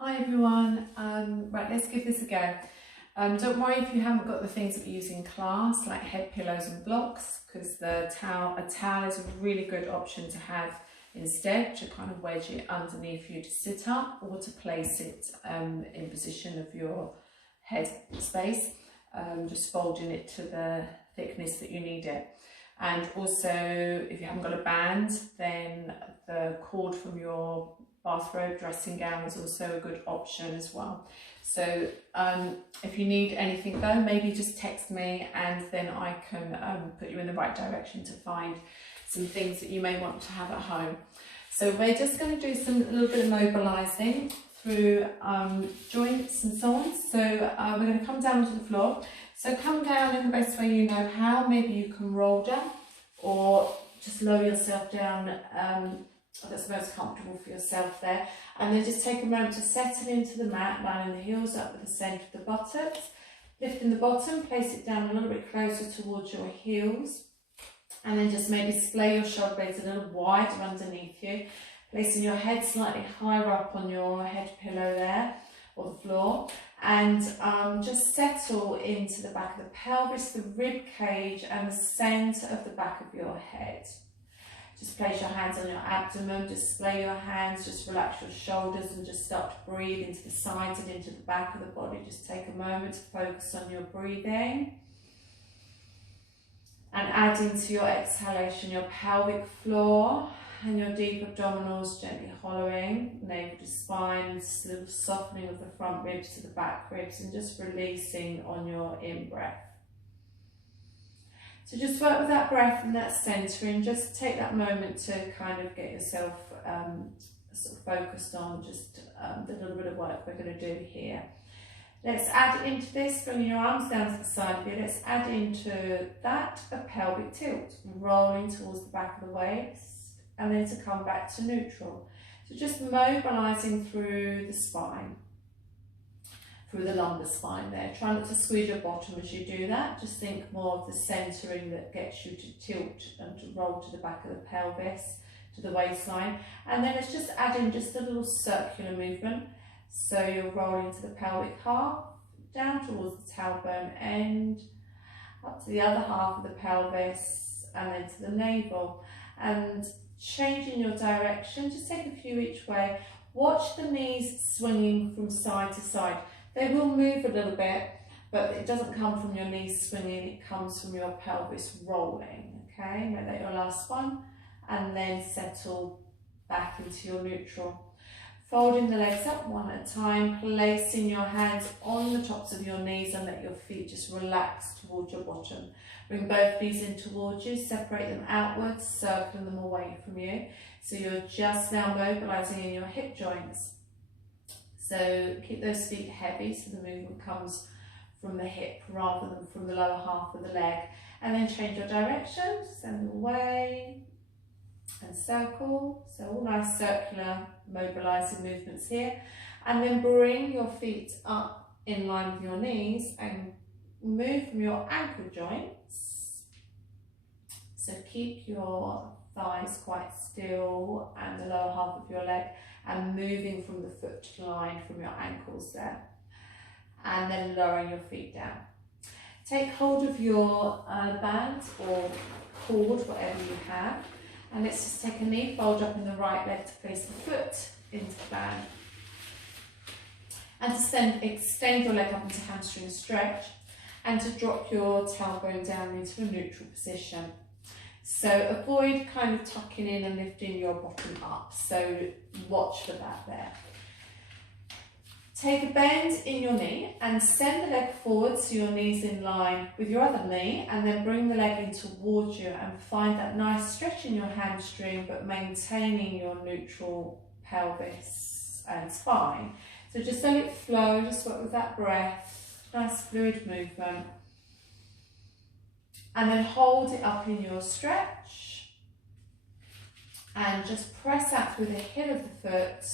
Hi everyone, right, let's give this a go. Don't worry if you haven't got the things that we use in class, like head pillows and blocks, because a towel is a really good option to have instead, to kind of wedge it underneath you to sit up, or to place it in position of your head space, just folding it to the thickness that you need it. And also, if you haven't got a band, then the cord from your bathrobe, dressing gown is also a good option as well. So if you need anything though, maybe just text me and then I can put you in the right direction to find some things that you may want to have at home. So we're just going to do a little bit of mobilising through joints and so on. So we're going to come down to the floor. So come down in the best way you know how. Maybe you can roll down or just lower yourself down. That's most comfortable for yourself there, and then just take a moment to settle into the mat, lining the heels up with the centre of the buttocks, lifting the bottom, place it down a little bit closer towards your heels, and then just maybe splay your shoulder blades a little wider underneath you, placing your head slightly higher up on your head pillow there or the floor, and just settle into the back of the pelvis, the rib cage and the centre of the back of your head. Just place your hands on your abdomen, just splay your hands, just relax your shoulders and just start to breathe into the sides and into the back of the body. Just take a moment to focus on your breathing. And add into your exhalation your pelvic floor and your deep abdominals, gently hollowing, navel to spine, just a little softening of the front ribs to the back ribs, and just releasing on your in-breath. So just work with that breath and that centering. Just take that moment to kind of get yourself sort of focused on just the little bit of work we're going to do here. Let's add into this, bringing your arms down to the side of you. Let's add into that a pelvic tilt, rolling towards the back of the waist, and then to come back to neutral. So just mobilising through the spine, through the lumbar spine there. Try not to squeeze your bottom as you do that. Just think more of the centering that gets you to tilt and to roll to the back of the pelvis, to the waistline. And then let's just add in just a little circular movement. So you're rolling to the pelvic half, down towards the tailbone end, up to the other half of the pelvis, and then to the navel. And changing your direction, just take a few each way. Watch the knees swinging from side to side. They will move a little bit, but it doesn't come from your knees swinging, it comes from your pelvis rolling, okay? Make that your last one, and then settle back into your neutral. Folding the legs up one at a time, placing your hands on the tops of your knees and let your feet just relax towards your bottom. Bring both knees in towards you, separate them outwards, circling them away from you. So you're just now mobilising in your hip joints. So keep those feet heavy so the movement comes from the hip rather than from the lower half of the leg. And then change your direction, send them away and circle. So all nice circular mobilising movements here. And then bring your feet up in line with your knees and move from your ankle joints. So keep your thighs quite still and the lower half of your leg, and moving from the foot line from your ankles there, and then lowering your feet down. Take hold of your band or cord, whatever you have, and let's just take a knee, fold up in the right leg to place the foot into the band, and to extend your leg up into hamstring stretch, and to drop your tailbone down into a neutral position. So avoid kind of tucking in and lifting your bottom up, so watch for that there. Take a bend in your knee and send the leg forward so your knee's in line with your other knee, and then bring the leg in towards you and find that nice stretch in your hamstring but maintaining your neutral pelvis and spine. So just let it flow, just work with that breath, nice fluid movement. And then hold it up in your stretch and just press out through the heel of the foot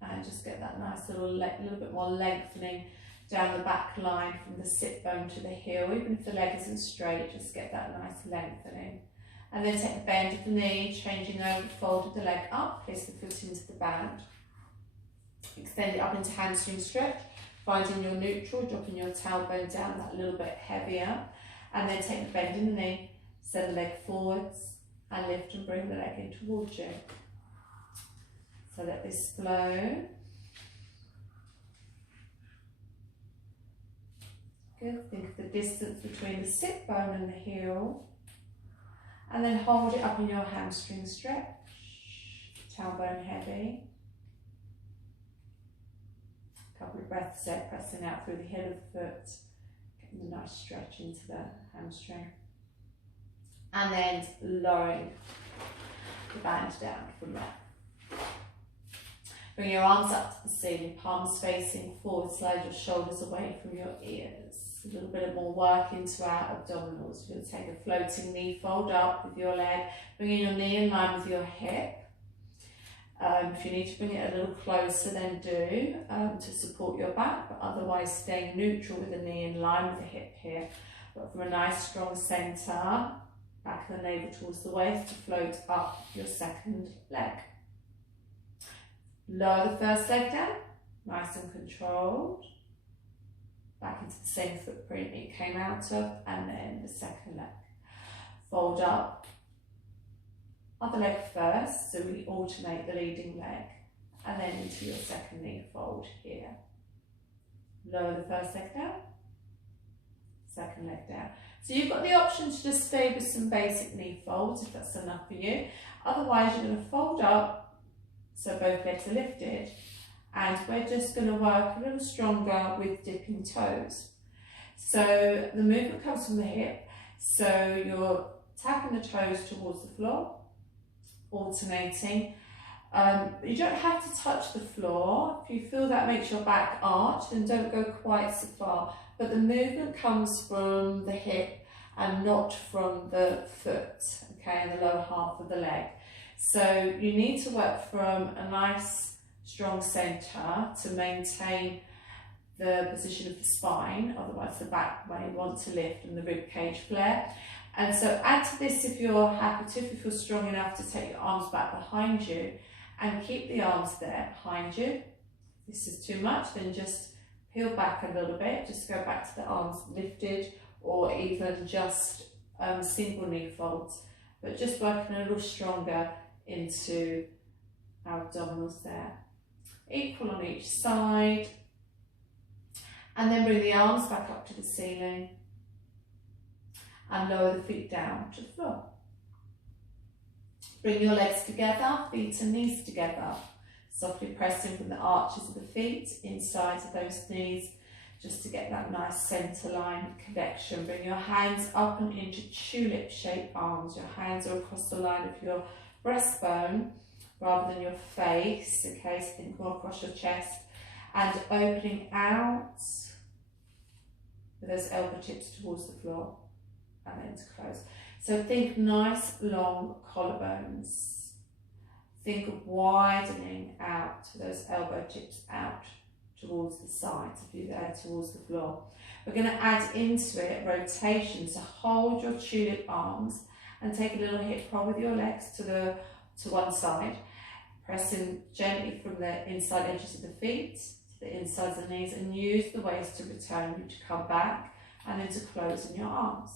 and just get that nice little bit more lengthening down the back line from the sit bone to the heel. Even if the leg isn't straight, just get that nice lengthening. And then take the bend of the knee, changing over, folded the leg up, place the foot into the band. Extend it up into hamstring stretch, finding your neutral, dropping your tailbone down that little bit heavier, and then take the bend in the knee, send the leg forwards, and lift and bring the leg in towards you. So let this flow. Good. Think of the distance between the sit bone and the heel, and then hold it up in your hamstring stretch, tailbone heavy. A couple of breaths there, pressing out through the heel of the foot, getting a nice stretch into the hamstring. And then lowering the band down from there. Bring your arms up to the ceiling, palms facing forward, slide your shoulders away from your ears. A little bit more work into our abdominals. You're going to take a floating knee fold up with your leg, bringing your knee in line with your hip. If you need to bring it a little closer, then do to support your back, but otherwise staying neutral with the knee in line with the hip here. But from a nice strong centre, back of the navel towards the waist to float up your second leg. Lower the first leg down, nice and controlled. Back into the same footprint it came out of, and then the second leg. Fold up. Other leg first, so we alternate the leading leg, and then into your second knee fold here. Lower the first leg down, second leg down. So you've got the option to just stay with some basic knee folds if that's enough for you. Otherwise you're going to fold up, so both legs are lifted, and we're just going to work a little stronger with dipping toes. So the movement comes from the hip, so you're tapping the toes towards the floor, alternating. You don't have to touch the floor. If you feel that makes your back arch, then don't go quite so far. But the movement comes from the hip and not from the foot, okay, and the lower half of the leg. So you need to work from a nice strong centre to maintain the position of the spine, otherwise the back may want to lift and the rib cage flare. And so add to this if you're happy to, if you feel strong enough to take your arms back behind you and keep the arms there behind you. If this is too much, then just peel back a little bit, just go back to the arms lifted, or even just single knee folds, but just working a little stronger into our abdominals there. Equal on each side, and then bring the arms back up to the ceiling and lower the feet down to the floor. Bring your legs together, feet and knees together, softly pressing from the arches of the feet inside of those knees, just to get that nice centre line connection. Bring your hands up and into tulip shaped arms. Your hands are across the line of your breastbone rather than your face, okay, so think more across your chest, and opening out with those elbow tips towards the floor and then to close. So think nice long collarbones. Think of widening out to those elbow tips out towards the sides of you there, towards the floor. We're going to add into it rotation, so hold your tulip arms and take a little hip roll with your legs to one side, pressing gently from the inside edges of the feet to the insides of the knees, and use the waist to return you to come back and then to close in your arms.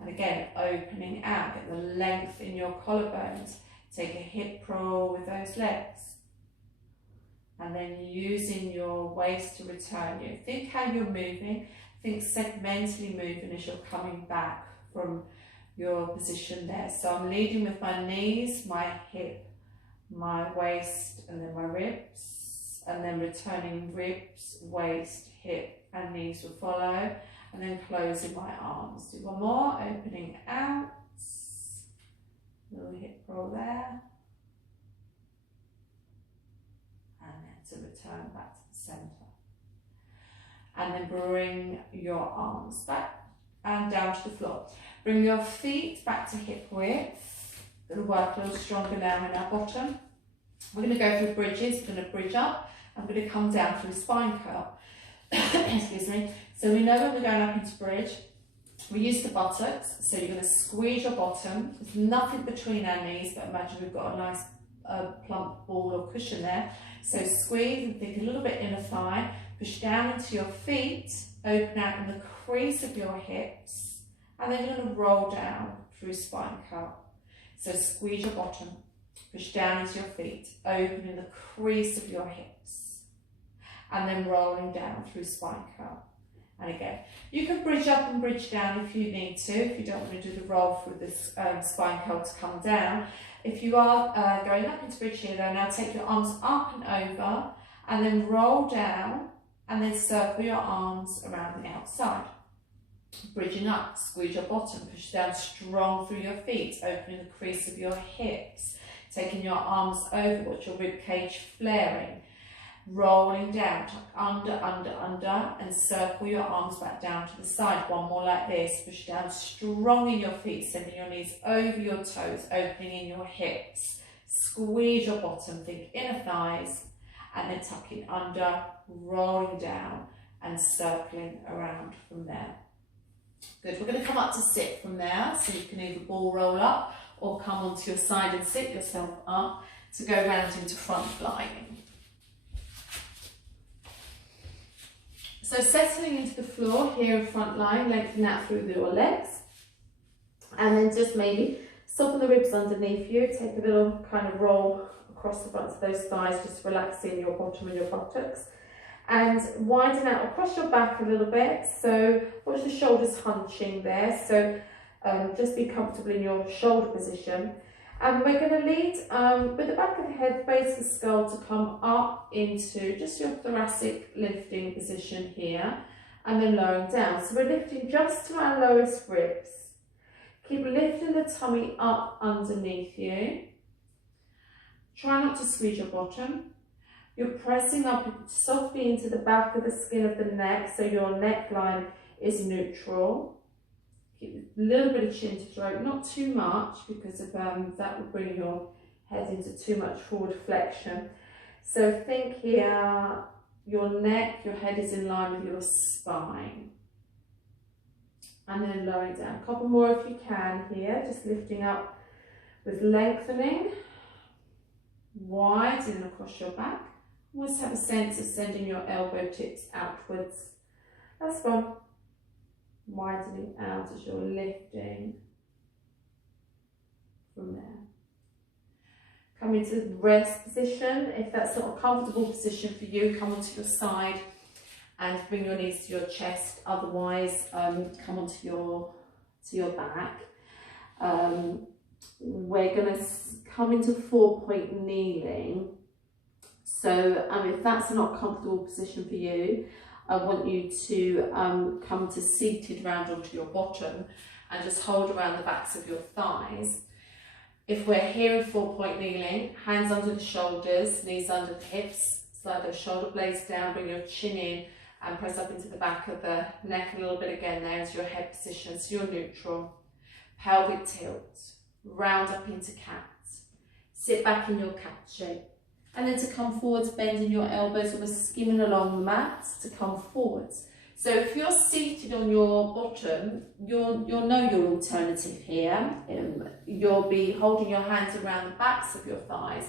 And again, opening out, get the length in your collarbones, take a hip roll with those legs. And then using your waist to return you. Think how you're moving, think segmentally moving as you're coming back from your position there. So I'm leading with my knees, my hip, my waist, and then my ribs, and then returning ribs, waist, hip, and knees will follow, and then closing my arms. Do one more, opening out, little hip roll there, and then to return back to the centre. And then bring your arms back and down to the floor. Bring your feet back to hip width. It'll work a little stronger now in our bottom. We're going to go through bridges. We're going to bridge up. I'm going to come down through spine curl. Excuse me. So we know when we're going up into bridge, we use the buttocks. So you're going to squeeze your bottom. There's nothing between our knees, but imagine we've got a nice a plump ball or cushion there. So squeeze and think a little bit inner thigh, push down into your feet, open out in the crease of your hips, and then you're going to roll down through spine curl. So squeeze your bottom, push down into your feet, open in the crease of your hips, and then rolling down through spine curl. And again, you can bridge up and bridge down if you need to, if you don't want to do the roll through this spine curl to come down. If you are going up into bridge here, though, now take your arms up and over, and then roll down, and then circle your arms around the outside. Bridging up, squeeze your bottom, push down strong through your feet, opening the crease of your hips, taking your arms over, watch your rib cage flaring, rolling down, tuck under, and circle your arms back down to the side. One more like this, push down strong in your feet, sending your knees over your toes, opening in your hips, squeeze your bottom, think inner thighs, and then tucking under, rolling down, and circling around from there. Good, we're going to come up to sit from there, so you can either ball roll up or come onto your side and sit yourself up to go round into front lying. So settling into the floor here in front lying, lengthen that through your legs, and then just maybe soften the ribs underneath you, take a little kind of roll across the front of those thighs, just relaxing your bottom and your buttocks, and widen out across your back a little bit. So watch the shoulders hunching there, so just be comfortable in your shoulder position. And we're going to lead with the back of the head, base of the skull, to come up into just your thoracic lifting position here, and then lowering down. So we're lifting just to our lowest ribs. Keep lifting the tummy up underneath you. Try not to squeeze your bottom. You're pressing up softly into the back of the skin of the neck, so your neckline is neutral. Keep a little bit of chin to throat, not too much, because of that will bring your head into too much forward flexion. So think here, your neck, your head is in line with your spine. And then lowering down. A couple more if you can here, just lifting up with lengthening, widening across your back. Always have a sense of sending your elbow tips outwards. That's one. Widening out as you're lifting from there. Come into the rest position. If that's not a comfortable position for you, come onto your side and bring your knees to your chest. Otherwise, come onto your back. We're going to come into 4-point kneeling. So if that's not a comfortable position for you, I want you to come to seated round onto your bottom and just hold around the backs of your thighs. If we're here in 4-point kneeling, hands under the shoulders, knees under the hips, slide those shoulder blades down, bring your chin in and press up into the back of the neck a little bit again there as your head position, so you're neutral. Pelvic tilt, round up into cat, sit back in your cat shape. And then to come forwards, bending your elbows, almost skimming along the mat to come forwards. So if you're seated on your bottom, you'll know your alternative here. You'll be holding your hands around the backs of your thighs,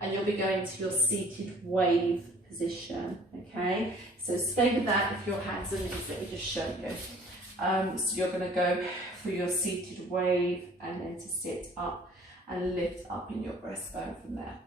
and you'll be going to your seated wave position, okay? So stay with that if your hands are knees, let me just show you. So you're going to go for your seated wave and then to sit up and lift up in your breastbone from there.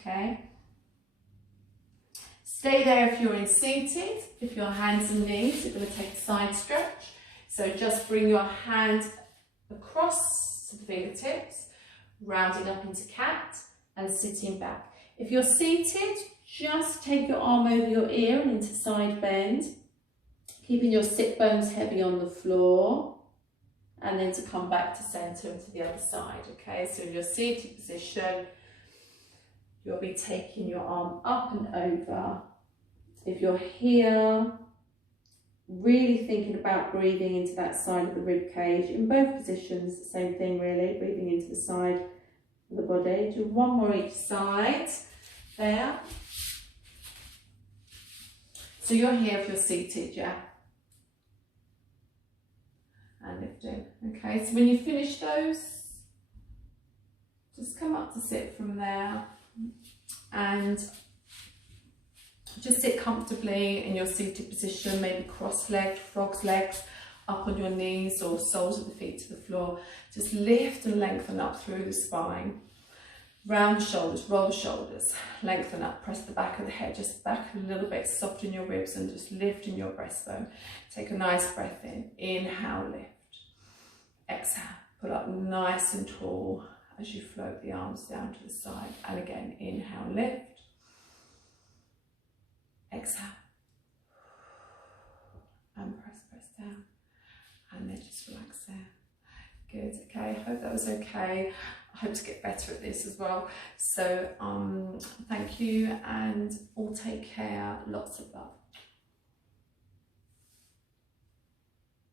Okay, stay there if you're in seated. If your hands and knees, you're going to take a side stretch. So just bring your hand across to the fingertips, rounding up into cat and sitting back. If you're seated, just take your arm over your ear and into side bend, keeping your sit bones heavy on the floor, and then to come back to centre and to the other side. Okay, so in your seated position, you'll be taking your arm up and over. If you're here, really thinking about breathing into that side of the rib cage. In both positions, same thing really, breathing into the side of the body. Do one more each side, there. So you're here if you're seated, yeah? And lifting, okay? So when you finish those, Just come up to sit from there, and just sit comfortably in your seated position, maybe cross-legged, frog's legs, up on your knees or soles of the feet to the floor. Just lift and lengthen up through the spine. Round the shoulders, roll the shoulders, lengthen up, press the back of the head just back a little bit, soften your ribs and just lift in your breastbone. Take a nice breath in, inhale, lift. Exhale, pull up nice and tall as you float the arms down to the side. And again, inhale, lift. Exhale. And press down. And then just relax there. Good, okay, I hope that was okay. I hope to get better at this as well. So thank you, and all take care. Lots of love.